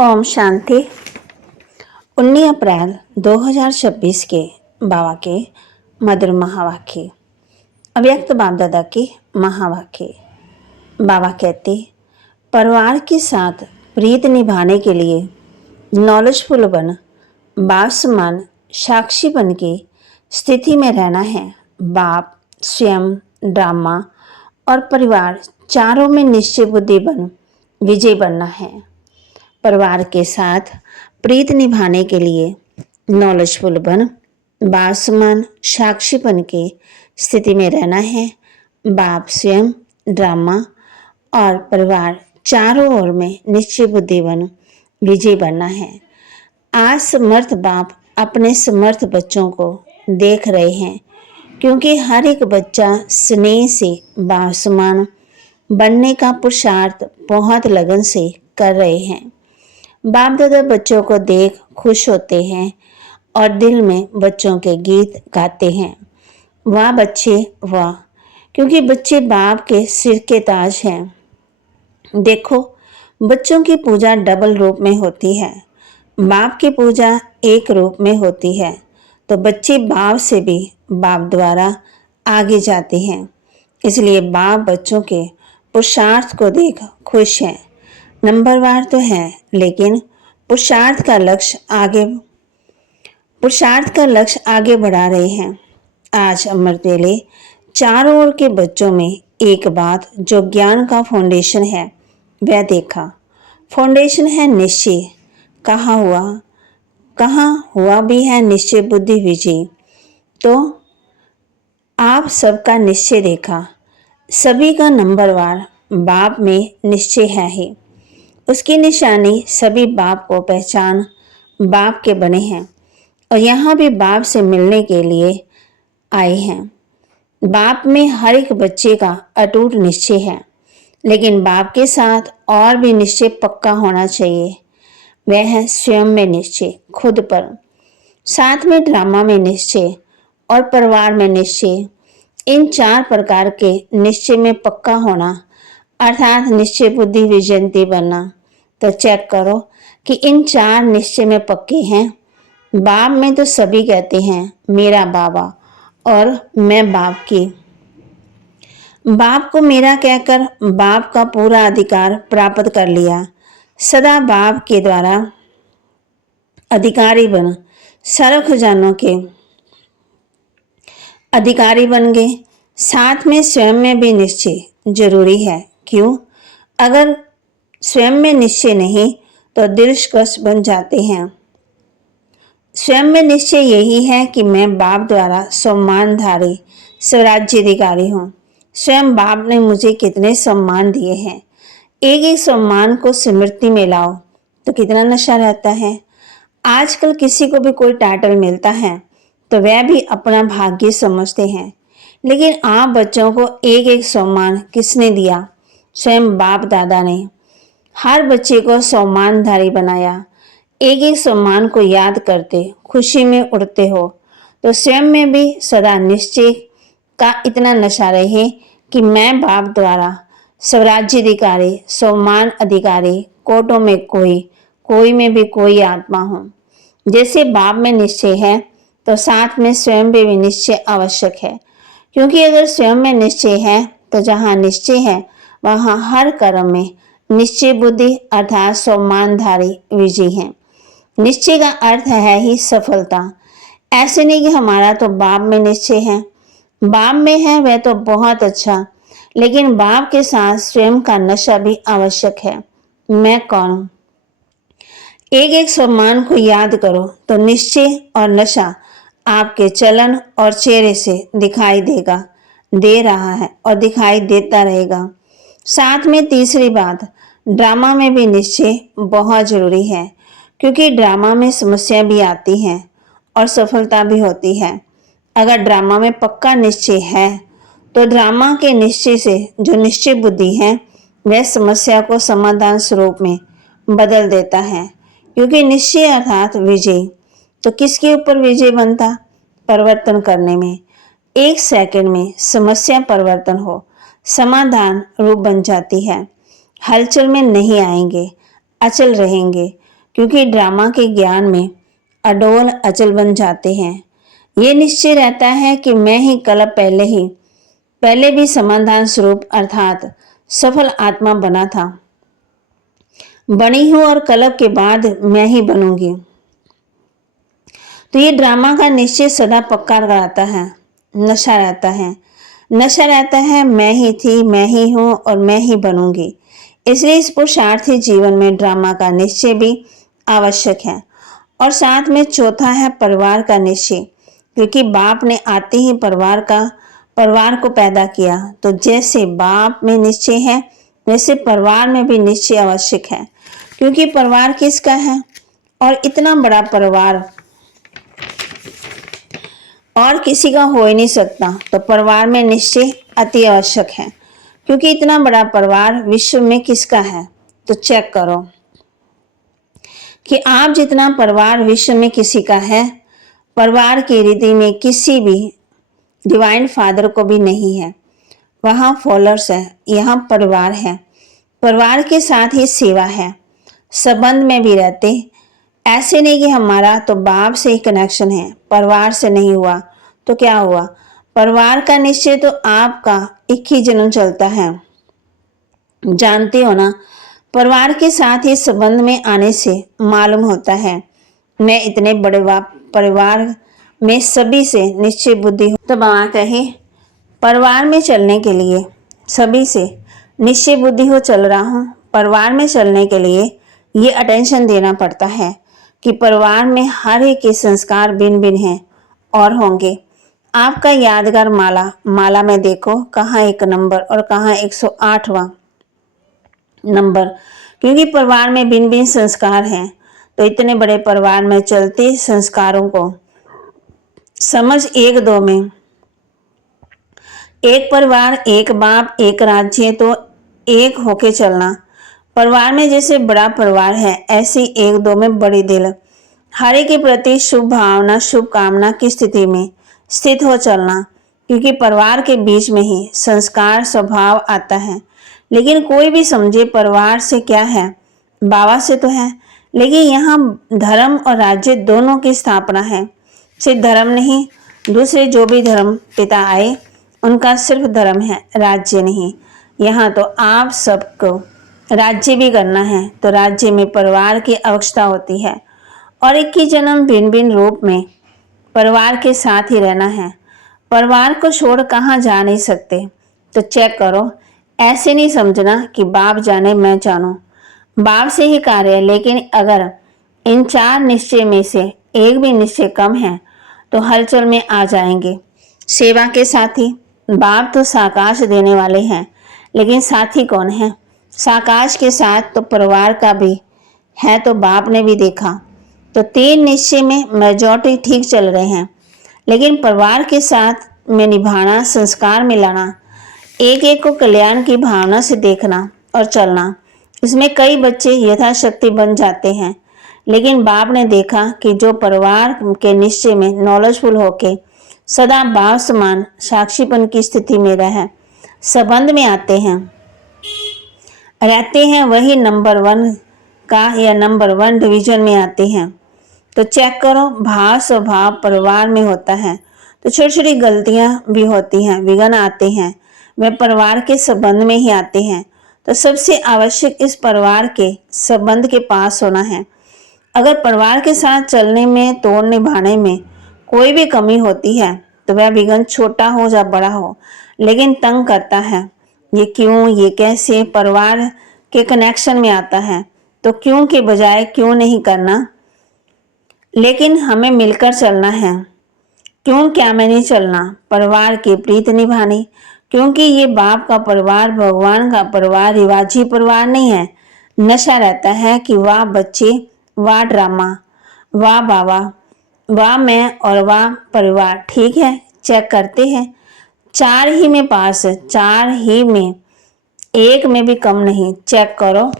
ओम शांति। 19 अप्रैल 2026 के बाबा के मधुर महावाक्य। अव्यक्त बाप दादा के महावाक्य। बाबा कहते, परिवार के साथ प्रीत निभाने के लिए नॉलेजफुल बन, बासमान साक्षी बन के स्थिति में रहना है। बाप, स्वयं, ड्रामा और परिवार चारों में निश्चय बुद्धि बन विजय बनना है। परिवार के साथ प्रीत निभाने के लिए नॉलेजफुल बन, बासमान साक्षी बन के स्थिति में रहना है। बाप, स्वयं, ड्रामा और परिवार चारों ओर में निश्चय बुद्धि बन विजय बनना है। आज समर्थ बाप अपने समर्थ बच्चों को देख रहे हैं, क्योंकि हर एक बच्चा स्नेह से बासमान बनने का पुरुषार्थ बहुत लगन से कर रहे हैं। बाप दादा बच्चों को देख खुश होते हैं और दिल में बच्चों के गीत गाते हैं। वाह बच्चे वाह, क्योंकि बच्चे बाप के सिर के ताज हैं। देखो, बच्चों की पूजा डबल रूप में होती है। बाप की पूजा एक रूप में होती है, तो बच्चे बाप से भी बाप द्वारा आगे जाते हैं। इसलिए बाप बच्चों के पुरुषार्थ को देख खुश हैं। नंबरवार तो है, लेकिन पुरुषार्थ का लक्ष्य आगे बढ़ा रहे हैं। आज अमृत वेले चारों ओर के बच्चों में एक बात जो ज्ञान का फाउंडेशन है वह देखा। फाउंडेशन है निश्चय। कहाँ हुआ भी है निश्चय बुद्धि विजय। तो आप सबका निश्चय देखा, सभी का नंबरवार बाप में निश्चय है ही। उसकी निशानी सभी बाप को पहचान बाप के बने हैं और यहाँ भी बाप से मिलने के लिए आए हैं। बाप में हर एक बच्चे का अटूट निश्चय है, लेकिन बाप के साथ और भी निश्चय पक्का होना चाहिए। वह है स्वयं में निश्चय, खुद पर, साथ में ड्रामा में निश्चय और परिवार में निश्चय। इन चार प्रकार के निश्चय में पक्का होना अर्थात निश्चय बुद्धि विजयंती बनना। तो चेक करो कि इन चार निश्चय में पक्के हैं। बाप में तो सभी कहते हैं मेरा बाबा और मैं बाप की। बाप को मेरा कहकर बाप का पूरा अधिकार प्राप्त कर लिया। सदा बाप के द्वारा अधिकारी बन, सारे खजानों के अधिकारी बन गए। साथ में स्वयं में भी निश्चय जरूरी है। क्यों? अगर स्वयं में निश्चय नहीं तो दिलकश बन जाते हैं। स्वयं में निश्चय यही है कि मैं बाप द्वारा सम्मानधारी स्वराज्याधिकारी हूँ। स्वयं बाप ने मुझे कितने सम्मान दिए हैं। एक एक सम्मान को स्मृति में लाओ तो कितना नशा रहता है। आजकल किसी को भी कोई टाइटल मिलता है तो वह भी अपना भाग्य समझते हैं, लेकिन आप बच्चों को एक एक सम्मान किसने दिया? स्वयं बाप दादा ने हर बच्चे को सम्मानधारी बनाया। एक एक सम्मान को याद करते खुशी में उड़ते हो तो स्वयं में भी सदा निश्चय का इतना नशा रहे कि मैं बाप द्वारा स्वराज्याधिकारी, सम्मान अधिकारी, कोटों में कोई में भी कोई आत्मा हूँ। जैसे बाप में निश्चय है तो साथ में स्वयं में भी निश्चय आवश्यक है, क्योंकि अगर स्वयं में निश्चय है तो जहाँ निश्चय है वहाँ हर कर्म में निश्चय बुद्धि अर्थात सम्मानधारी विजय है। निश्चय का अर्थ है ही सफलता। ऐसे नहीं कि हमारा तो बाप में निश्चय है, बाप में है वह तो बहुत अच्छा, लेकिन बाप के साथ स्वयं का नशा भी आवश्यक है। मैं कौन हूँ? एक एक सम्मान को याद करो तो निश्चय और नशा आपके चलन और चेहरे से दिखाई दे रहा है और दिखाई देता रहेगा। साथ में तीसरी बात, ड्रामा में भी निश्चय बहुत जरूरी है, क्योंकि ड्रामा में समस्या भी आती हैं और सफलता भी होती है। अगर ड्रामा में पक्का निश्चय है तो ड्रामा के निश्चय से जो निश्चय बुद्धि है वह समस्या को समाधान स्वरूप में बदल देता है, क्योंकि निश्चय अर्थात विजय। तो किसके ऊपर विजय बनता? परिवर्तन करने में। एक सेकंड में समस्या परिवर्तन हो, समाधान रूप बन जाती है। हलचल में नहीं आएंगे, अचल रहेंगे, क्योंकि ड्रामा के ज्ञान में अडोल अचल बन जाते हैं। ये निश्चय रहता है कि मैं ही कल्प पहले भी समाधान स्वरूप अर्थात सफल आत्मा बना था, बनी हूं और कल्प के बाद मैं ही बनूंगी। तो ये ड्रामा का निश्चय सदा पक्का रहता है, नशा रहता है मैं ही थी, मैं ही हूं और मैं ही बनूंगी। इसलिए इस पुरुषार्थी जीवन में ड्रामा का निश्चय भी आवश्यक है। और साथ में चौथा है परिवार का निश्चय, क्योंकि बाप ने आते ही परिवार को पैदा किया। तो जैसे बाप में निश्चय है वैसे परिवार में भी निश्चय आवश्यक है, क्योंकि परिवार किसका है और इतना बड़ा परिवार और किसी का हो ही नहीं सकता। तो परिवार में निश्चय अति आवश्यक है, क्योंकि इतना बड़ा परिवार विश्व में किसका है। तो चेक करो कि आप जितना परिवार विश्व में किसी का है, परिवार की रीति में किसी भी डिवाइन फादर को भी नहीं है। वहाँ फॉलोअर्स है, यहाँ परिवार है। परिवार के साथ ही सेवा है, संबंध में भी रहते। ऐसे नहीं कि हमारा तो बाप से ही कनेक्शन है, परिवार से नहीं हुआ तो क्या हुआ। परिवार का निश्चय तो आपका एक ही जन्म चलता है, जानते हो ना। परिवार के साथ ही संबंध में आने से मालूम होता है मैं इतने बड़े परिवार में सभी से निश्चय बुद्धि हूँ। तो बाबा कहे परिवार में चलने के लिए सभी से निश्चय बुद्धि हो चल रहा हूँ। परिवार में चलने के लिए ये अटेंशन देना पड़ता है कि परिवार में हर एक के संस्कार भिन्न भिन्न हैं और होंगे। आपका यादगार माला में देखो कहाँ 1 नंबर और कहाँ 108वां नंबर, क्योंकि परिवार में भिन्न भिन्न संस्कार हैं। तो इतने बड़े परिवार में चलते संस्कारों को समझ 1-2 में, एक परिवार, एक बाप, एक राज्य, तो एक होके चलना। परिवार में जैसे बड़ा परिवार है ऐसे 1-2 में बड़ी दिल, हर एक के प्रति शुभ भावना शुभ कामना की स्थिति में स्थित हो चलना, क्योंकि परिवार के बीच में ही संस्कार स्वभाव आता है। लेकिन कोई भी समझे परिवार से क्या है, बाबा से तो है, लेकिन यहाँ धर्म और राज्य दोनों की स्थापना है। सिर्फ धर्म नहीं, दूसरे जो भी धर्म पिता आए उनका सिर्फ धर्म है, राज्य नहीं। यहाँ तो आप सबको राज्य भी करना है, तो राज्य में परिवार की आवश्यकता होती है और एक ही जन्म भिन्न भिन्न रूप में परिवार के साथ ही रहना है। परिवार को छोड़ कहाँ जा नहीं सकते। तो चेक करो, ऐसे नहीं समझना कि बाप जाने मैं जानूं। बाप से ही कार्य है, लेकिन अगर इन 4 निश्चय में से एक भी निश्चय कम है तो हलचल में आ जाएंगे। सेवा के साथी, बाप तो साकाश देने वाले हैं, लेकिन साथी कौन है। साकाश के साथ तो परिवार का भी है, तो बाप ने भी देखा। तो 3 निश्चय में मेजॉरिटी ठीक चल रहे हैं, लेकिन परिवार के साथ में निभाना, संस्कार मिलाना, एक एक को कल्याण की भावना से देखना और चलना, इसमें कई बच्चे यथाशक्ति बन जाते हैं। लेकिन बाप ने देखा कि जो परिवार के निश्चय में नॉलेजफुल होके सदा भाव समान साक्षीपन की स्थिति में रह संबंध में आते हैं रहते हैं, वही नंबर 1 का या नंबर 1 डिवीजन में आते हैं। तो चेक करो, भाव स्वभाव परिवार में होता है तो छोटी छोटी गलतियां भी होती हैं, विघ्न आते हैं, वे परिवार के संबंध में ही आते हैं। तो सबसे आवश्यक इस परिवार के संबंध के पास होना है। अगर परिवार के साथ चलने में, तोड़ निभाने में कोई भी कमी होती है तो वह विघ्न छोटा हो या बड़ा हो, लेकिन तंग करता है। ये क्यों, ये कैसे, परिवार के कनेक्शन में आता है। तो क्यों के बजाय क्यों नहीं करना, लेकिन हमें मिलकर चलना है। क्यों क्या में नहीं चलना, परिवार की प्रीत निभानी, क्योंकि ये बाप का परिवार, भगवान का परिवार रिवाजी परिवार नहीं है। नशा रहता है कि वाह बच्चे, वाह ड्रामा, वाह बाबा, वाह मैं और वाह परिवार। ठीक है, चेक करते हैं, 4 ही में पास है, 4 ही में, 1 में भी कम नहीं। चेक करो,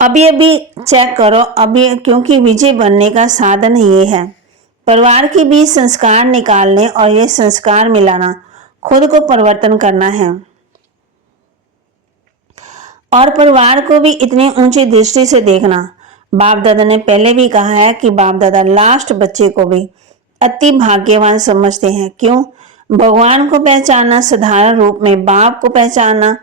अभी अभी चेक करो अभी, क्योंकि विजय बनने का साधन ये है। परिवार के बीच संस्कार निकालने और ये संस्कार मिलाना, खुद को परिवर्तन करना है। और परिवार को भी इतनी ऊंची दृष्टि से देखना। बाप दादा ने पहले भी कहा है कि बाप दादा लास्ट बच्चे को भी अति भाग्यवान समझते हैं। क्यों? भगवान को पहचानना, साधारण रूप में बाप को पहचानना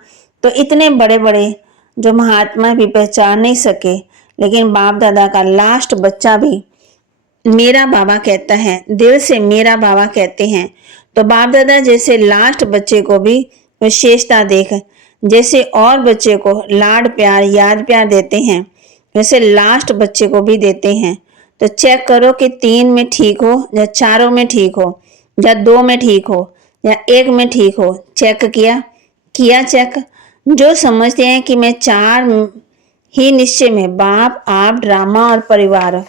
तो इतने बड़े बड़े जो महात्मा भी पहचान नहीं सके, लेकिन बाप दादा का लास्ट बच्चा भी मेरा बाबा कहता है, दिल से मेरा बाबा कहते हैं। तो बाप दादा जैसे लास्ट बच्चे को भी विशेषता देख, जैसे और बच्चे को लाड प्यार याद प्यार देते हैं, वैसे लास्ट बच्चे को भी देते हैं। तो चेक करो कि 3 में ठीक हो या 4 में ठीक हो या 2 में ठीक हो या 1 में ठीक हो। चेक किया चेक। जो समझते हैं कि मैं 4 ही निश्चय में बाप, आप, ड्रामा और परिवार,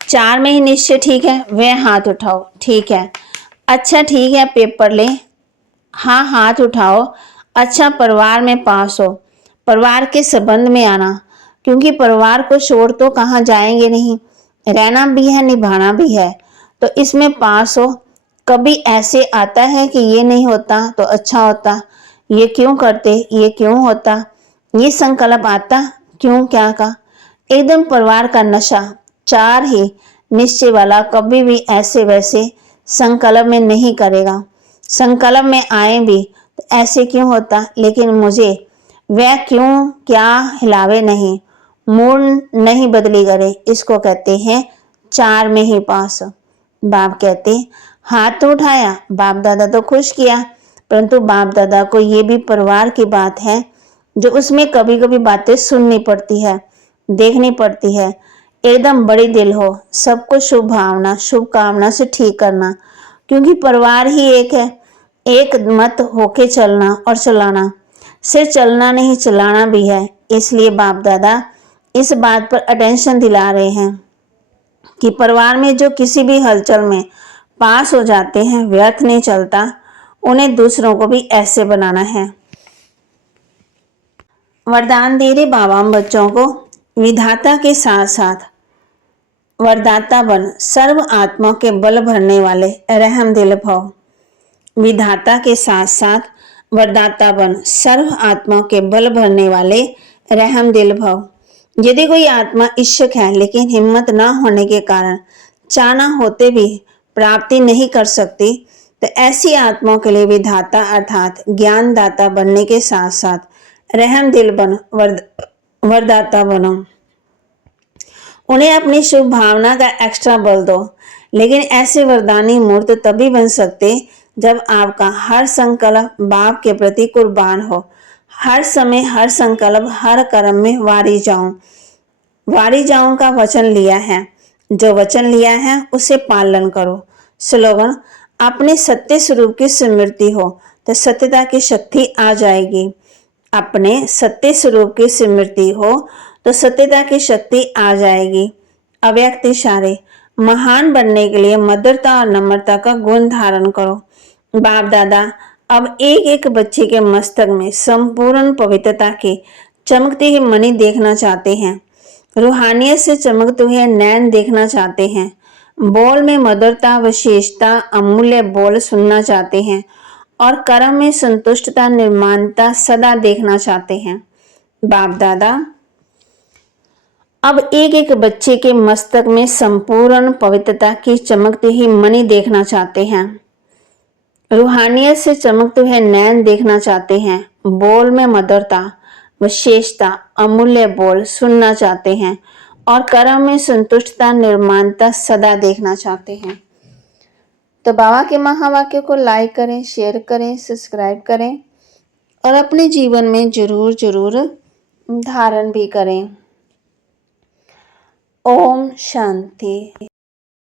4 में ही निश्चय ठीक है, वह हाथ उठाओ। ठीक है, अच्छा ठीक है, पेपर ले। हाँ, हाथ उठाओ। अच्छा, परिवार में पास हो, परिवार के संबंध में आना, क्योंकि परिवार को छोड़ तो कहाँ जाएंगे नहीं, रहना भी है, निभाना भी है। तो इसमें पास हो। कभी ऐसे आता है कि ये नहीं होता तो अच्छा होता, ये क्यों करते, ये क्यों होता, ये संकल्प आता क्यों, क्या का। एकदम परिवार का नशा, 4 ही निश्चय वाला कभी भी ऐसे वैसे संकल्प में नहीं करेगा। संकल्प में आए भी तो ऐसे क्यों होता, लेकिन मुझे वह क्यों क्या हिलावे नहीं, मूड नहीं बदली करे। इसको कहते हैं 4 में ही पास। बाप कहते हाथ तो उठाया, बाप दादा तो खुश किया, परंतु बाप दादा को ये भी परिवार की बात है जो उसमें कभी कभी बातें सुननी पड़ती है, देखनी पड़ती है। एकदम बड़ी दिल हो, सबको शुभ भावना शुभकामना से ठीक करना, क्योंकि परिवार ही एक है। एक मत होके चलना और चलाना, सिर्फ चलना नहीं चलाना भी है। इसलिए बाप दादा इस बात पर अटेंशन दिला रहे हैं कि परिवार में जो किसी भी हलचल में पास हो जाते हैं, व्यर्थ नहीं चलता, उन्हें दूसरों को भी ऐसे बनाना है। वरदान दे रहे बाबा हम बच्चों को, विधाता के साथ साथ वरदाता बन, सर्व आत्मा के बल भरने वाले रहम दिल भव। विधाता के साथ साथ वरदाता बन, सर्व आत्मा के बल भरने वाले रहम दिल भव। यदि कोई आत्मा इच्छुक है लेकिन हिम्मत न होने के कारण चाहना होते भी प्राप्ति नहीं कर सकती, तो ऐसी आत्माओं के लिए विधाता अर्थात ज्ञानदाता बनने के साथ साथ रहम दिल बन, वरदाता बनो। उन्हें अपनी शुभ भावना का एक्स्ट्रा बल दो। लेकिन ऐसे वरदानी मूर्त तभी बन सकते जब आपका हर संकल्प बाप के प्रति कुर्बान हो। हर समय हर संकल्प हर कर्म में वारी जाऊं का वचन लिया है। जो वचन लिया है उसे पालन करो। स्लोगन, अपने सत्य स्वरूप की स्मृति हो तो सत्यता की शक्ति आ जाएगी। अपने सत्य स्वरूप की स्मृति हो तो सत्यता की शक्ति आ जाएगी। अव्यक्त इशारे, महान बनने के लिए मधुरता और नम्रता का गुण धारण करो। बाप दादा अब एक एक बच्चे के मस्तक में संपूर्ण पवित्रता की चमकती हुई मणि देखना चाहते हैं। रूहानियत से चमकते हुए नैन देखना चाहते हैं। बोल में मधुरता, विशेषता, अमूल्य बोल सुनना चाहते हैं और कर्म में संतुष्टता, निर्माणता सदा देखना चाहते हैं। बाप दादा अब एक एक बच्चे के मस्तक में संपूर्ण पवित्रता की चमकती हुई मणि देखना चाहते हैं। रूहानियत से चमकते हुए नैन देखना चाहते हैं। बोल में मधुरता, विशेषता, अमूल्य बोल सुनना चाहते हैं और कर्म में संतुष्टता, निर्माणता सदा देखना चाहते हैं। तो बाबा के महावाक्य को लाइक करें, शेयर करें, सब्सक्राइब करें और अपने जीवन में जरूर जरूर धारण भी करें। ओम शांति।